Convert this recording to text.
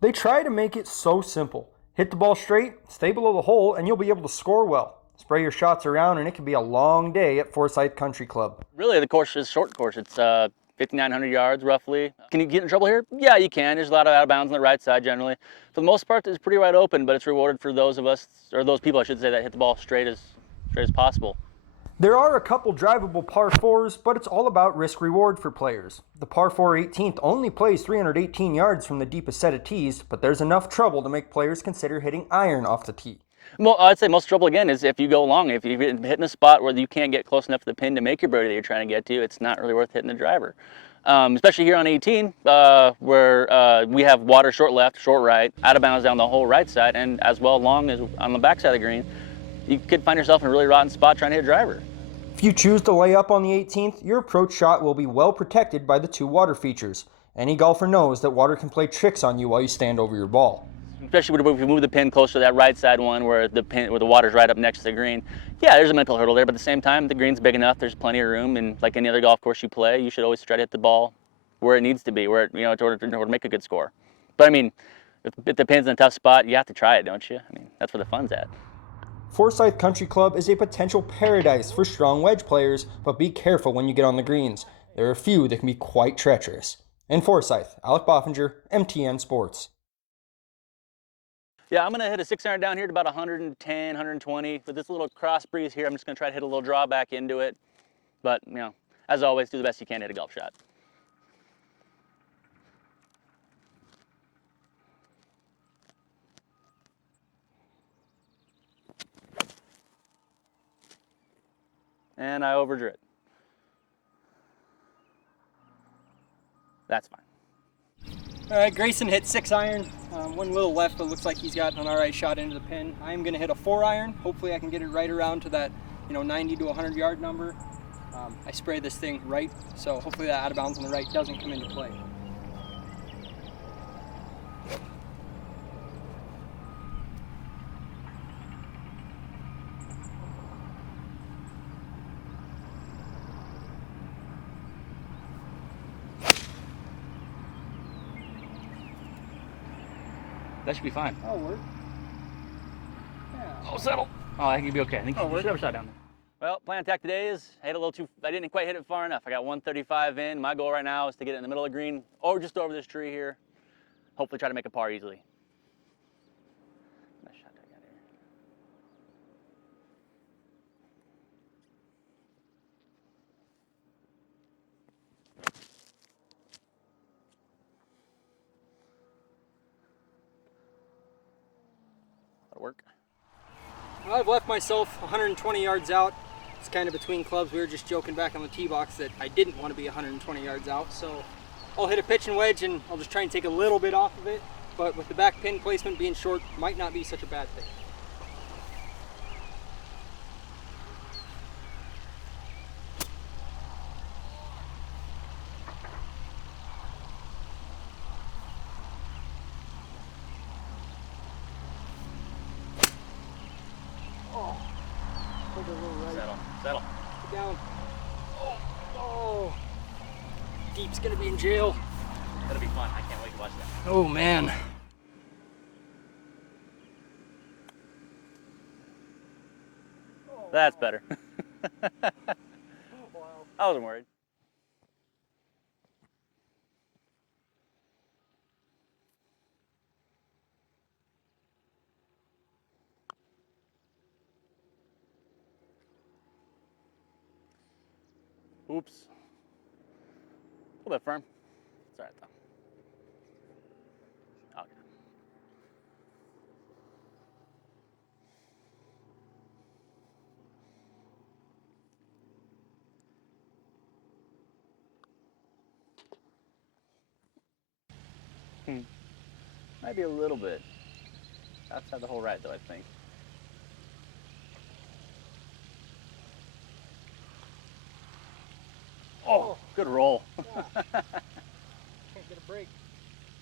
They try to make it so simple. Hit the ball straight, stay below the hole, and you'll be able to score well. Spray your shots around, and it can be a long day at Forsyth Country Club. Really, the course is a short course. It's 5,900 yards roughly. Can you get in trouble here? Yeah, you can. There's a lot of out of bounds on the right side generally. For the most part, it's pretty wide open, but it's rewarded for those of us, or those people I should say, that hit the ball straight as possible. There are a couple drivable par 4s, but it's all about risk reward for players. The par 4 18th only plays 318 yards from the deepest set of tees, but there's enough trouble to make players consider hitting iron off the tee. Well, I'd say most trouble again is if you go long. If you're hitting a spot where you can't get close enough to the pin to make your birdie that you're trying to get to, it's not really worth hitting the driver. Especially here on 18, where we have water short left, short right, out of bounds down the whole right side, and as well long as on the back side of the green, you could find yourself in a really rotten spot trying to hit a driver. If you choose to lay up on the 18th, your approach shot will be well protected by the two water features. Any golfer knows that water can play tricks on you while you stand over your ball. Especially if you move the pin closer to that right side one where the water's right up next to the green. Yeah, there's a mental hurdle there, but at the same time, the green's big enough. There's plenty of room, and like any other golf course you play, you should always try to hit the ball where it needs to be, where in order to make a good score. But I mean, if the pin's in a tough spot, you have to try it, don't you? I mean, that's where the fun's at. Forsyth Country Club is a potential paradise for strong wedge players, but be careful when you get on the greens. There are a few that can be quite treacherous. In Forsyth, Alec Boffinger, MTN Sports. Yeah, I'm going to hit a 6-iron down here to about 110, 120. With this little cross breeze here, I'm just going to try to hit a little drawback into it. But, you know, as always, do the best you can to hit a golf shot. And I overdrew it. That's fine. All right, Grayson hit 6-iron, one little left, but looks like he's got an all right shot into the pin. I'm going to hit a 4-iron. Hopefully I can get it right around to that, 90 to 100 yard number. I spray this thing right, so hopefully that out of bounds on the right doesn't come into play. That should be fine. That'll work. Yeah. Oh, settle. Oh, I think you'll be okay. I think you Work. should have a shot down there. Well, plan attack today is I hit a little too. I didn't quite hit it far enough. I got 135 in. My goal right now is to get it in the middle of the green, or just over this tree here. Hopefully, try to make a par easily. Nice shot I got here. That'll work. I've left myself 120 yards out. It's kind of between clubs. We were just joking back on the tee box that I didn't want to be 120 yards out. So I'll hit a pitch and wedge, and I'll just try and take a little bit off of it. But with the back pin placement being short, might not be such a bad thing. Settle. Get down. Oh. Deep's gonna be in jail. That'll be fun. I can't wait to watch that. Oh man. That's better. I wasn't worried. Oops. A little bit firm. It's all right, though. Okay. Might be a little bit. Outside the hole right, though, I think. Oh, good roll. Can't get a break.